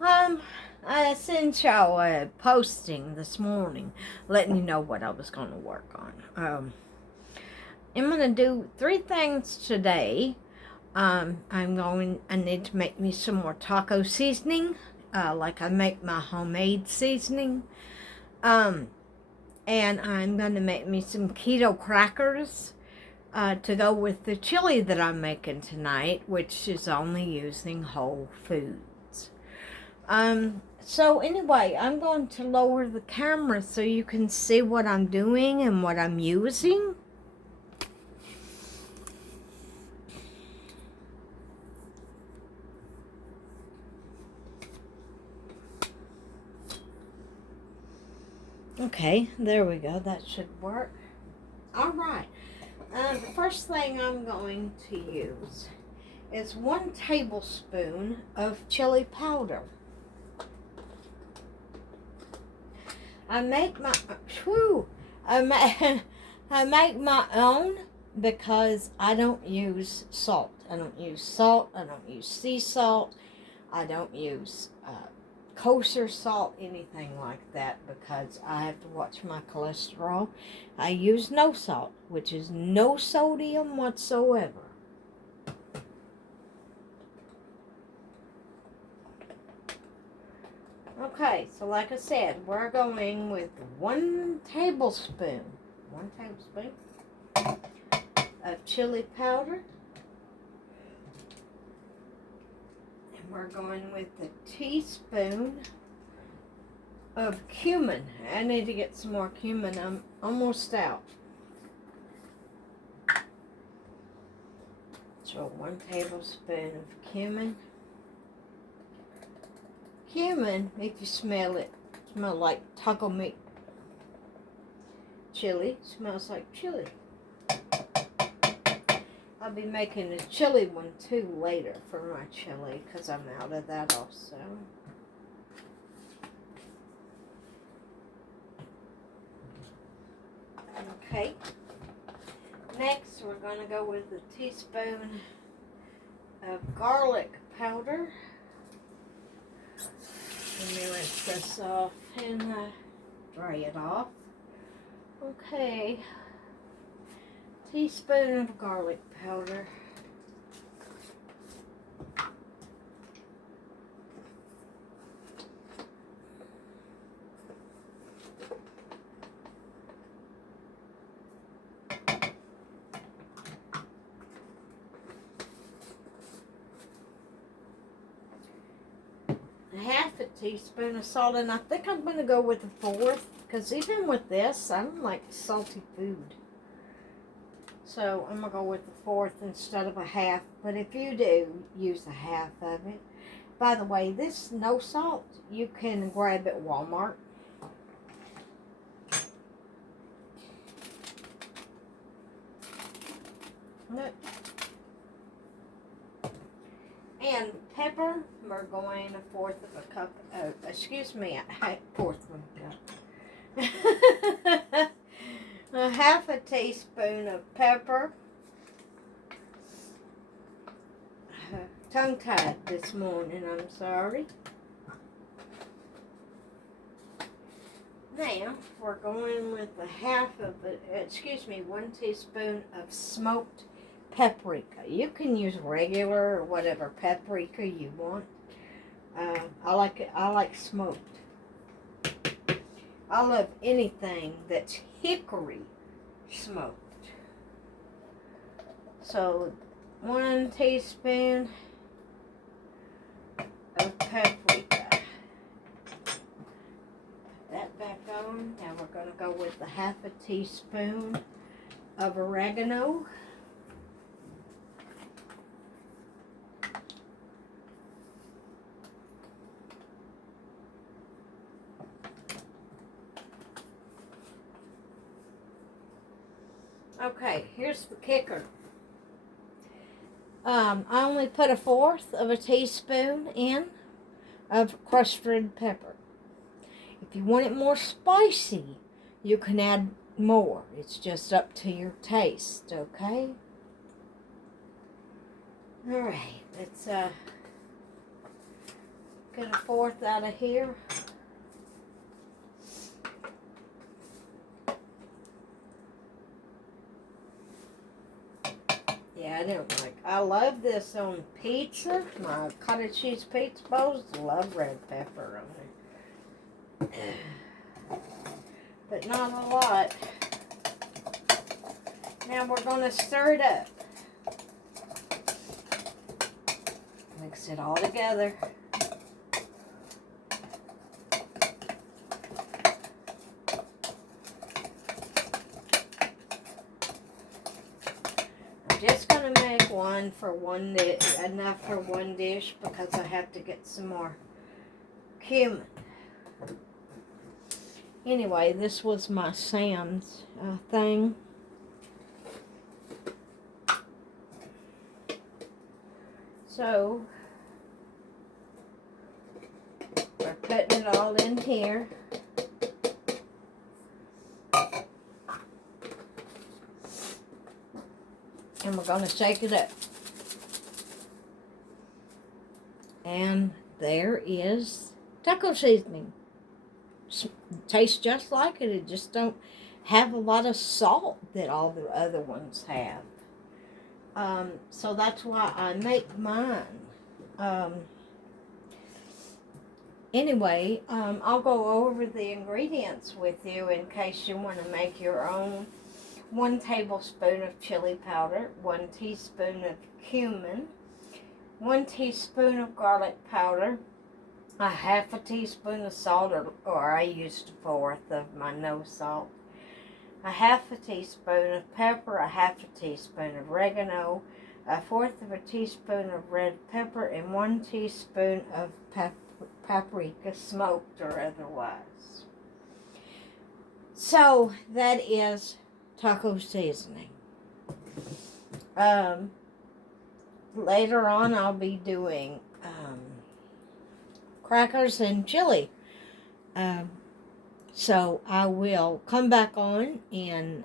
Um, I sent y'all a posting this morning letting you know what I was going to work on. I'm going to do 3 things today. I need to make me some more taco seasoning, like I make my homemade seasoning. Um, and I'm going to make me some keto crackers to go with the chili that I'm making tonight, which is only using whole foods. So anyway, I'm going to lower the camera so you can see what I'm doing and what I'm using. Okay, there we go. That should work. All right. The first thing I'm going to use is 1 tablespoon of chili powder. I make my I make, I make my own because I don't use salt. I don't use salt. I don't use sea salt. I don't use kosher salt, anything like that, because I have to watch my cholesterol. I use no salt, which is no sodium whatsoever. Okay, so like I said, we're going with 1 tablespoon of chili powder. And we're going with a teaspoon of cumin. I need to get some more cumin. I'm almost out. So 1 tablespoon of cumin. Cumin, if you smell it, smells like taco meat. Chili, smells like chili. I'll be making a chili one too later for my chili because I'm out of that also. Okay. Next, we're going to go with a teaspoon of garlic powder. Let me rinse this off and dry it off. Okay. Teaspoon of garlic powder. Half a teaspoon of salt, and I think I'm going to go with a 1/4 because even with this, I don't like salty food. So I'm going to go with a 1/4 instead of a half, but if you do, use a half of it. By the way, this no salt, you can grab at Walmart. Look. And pepper, we're going a 1/4 of a cup, excuse me, a 1/4 of a cup. A half a teaspoon of pepper. Tongue-tied this morning, I'm sorry. Now, we're going with a half of a, 1 teaspoon of smoked paprika. You can use regular or whatever paprika you want. I like smoked. I love anything that's hickory smoked. So 1 teaspoon of paprika. Put that back on. Now we're going to go with a half a teaspoon of oregano. Okay, here's the kicker. I only put a 1/4 of a teaspoon in of crushed red pepper. If you want it more spicy, you can add more. It's just up to your taste, okay? Alright, let's get a fourth out of here. Yeah, I don't like. I love this on pizza. My cottage cheese pizza bowls. Love red pepper on it, but not a lot. Now we're gonna stir it up. Mix it all together. I'm just gonna make one for one dish, enough for one dish, because I have to get some more cumin. Anyway, this was my Sam's thing. So we're putting it all in here. And we're going to shake it up. And there is taco seasoning. Tastes just like it. It just don't have a lot of salt that all the other ones have. So that's why I make mine. Anyway, I'll go over the ingredients with you in case you want to make your own. 1 tablespoon of chili powder, 1 teaspoon of cumin, 1 teaspoon of garlic powder, a half a teaspoon of salt, or I used 1/4 of my no salt, a half a teaspoon of pepper, a half a teaspoon of oregano, 1/4 of a teaspoon of red pepper, and 1 teaspoon of paprika, smoked or otherwise. So that is taco seasoning. Later on I'll be doing crackers and chili. So I will come back on and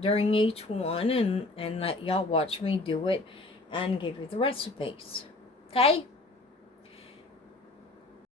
during each one and let y'all watch me do it and give you the recipes. Okay?